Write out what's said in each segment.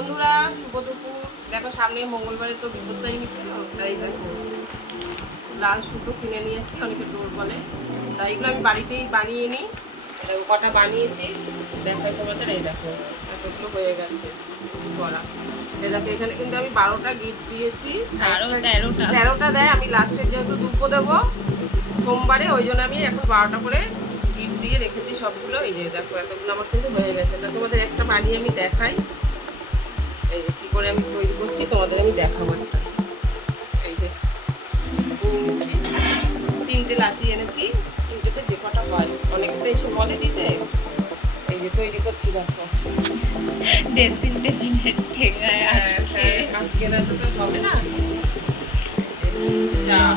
বন্ধুরা, শুভ দুপুর। দেখো সামনে মঙ্গলবারে তো বিপত্তাই হচ্ছে, তাই দেখো লাল সুতো কিনে নিয়ে এসেছি, অনেকে ডোর বলে। তাই এগুলো আমি বাড়িতেই বানিয়ে নিই। দেখো কটা বানিয়েছি, দেখাই তোমাদের। এই দেখো এতগুলো হয়ে গেছে করা। এই দেখো এখানে কিন্তু আমি 12টা গিফট দিয়েছি, 13টা দেয়। আমি লাস্টে যেহেতু দুপুর দেবো সোমবারে, ওই জন্য আমি এখন 12টা করে গিফট দিয়ে রেখেছি সবগুলো। এই যে দেখো এতগুলো আমার কিন্তু হয়ে গেছে। তা তোমাদের একটা বানিয়ে আমি দেখাই, এই যে কী করে আমি তৈরি করছি তোমাদের আমি দেখাবো একটা। এই যে নিয়েছি, 3টে লাচি এনেছি, 3টেতে যে কটা হয়, অনেকটা এসে বলে দিতে। এই যে তৈরি করছি দেখো। ড্রেসিং টেবিলের ঠেঙায় আজকে না তো হবে না।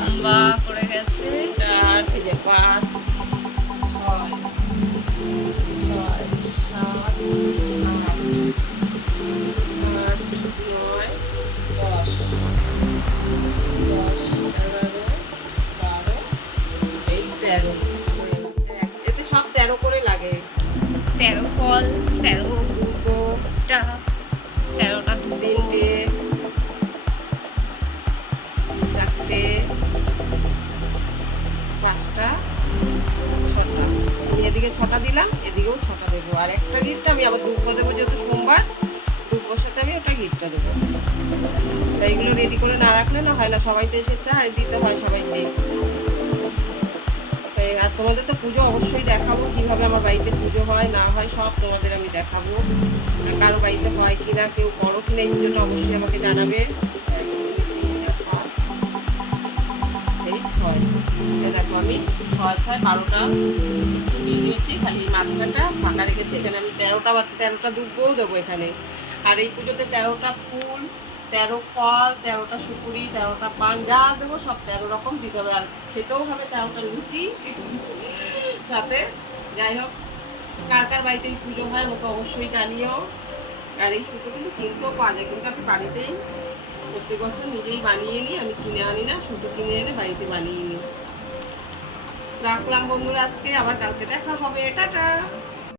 লম্বা করে গেছে। 4, এই যে 5, 6, 7, 8, 9, 10, 11, 12, এই 13। এতে সব 13 করে লাগে। 13 ফল, 2টা, 13টা দুটো, 3টে, 4টে, 5টা, 6টা। আমি এদিকে 6টা দিলাম, এদিকেও 6টা দেবো। আর একটা গিফট আমি আবার দুপুর দেবো, যেহেতু সোমবার, দুপুর সাথে আমি ওটা গিফটটা দেবো। তাই এগুলো রেডি করে না রাখলে না হয় না, সবাই তো এসে চায়, দিতে হয় সবাইকেই। তাই আর তোমাদের তো পুজো অবশ্যই দেখাবো, কীভাবে আমার বাড়িতে পুজো হয় না হয় সব তোমাদের আমি দেখাবো। আর কারো বাড়িতে হয় কি না, কেউ করো কি না, এই পুজোটা অবশ্যই আমাকে জানাবে। 1, 2, 3, 4, 5, এই 6। এই দেখো আমি 6, 6, 12টা একটু দিয়ে দিয়েছি, খালি এই মাঝখানটা ফাঁকা রেখেছি। এখানে আমি 13টা দুব্বও দেবো এখানে। আর এই পুজোতে 13টা ফুল, 13 ফল, 13টা সুপুরি, 13টা পান, যা দেবো সব 13 রকম দিতে হবে। আর খেতেও হবে 13টা লুচি সাথে। যাই হোক, কার কার বাড়িতে এই পুজো হয় আমাকে অবশ্যই জানিও। আর এই সুতো কিন্তু কিনতেও পাওয়া যায়, কিন্তু আমি বাড়িতেই প্রত্যেক বছর নিজেই বানিয়ে নিই। আমি কিনে আনি না, সুতো কিনে এনে বাড়িতে বানিয়ে নিই। রাখলাম বন্ধুরা আজকে, আবার কালকে দেখা হবে। টাটা।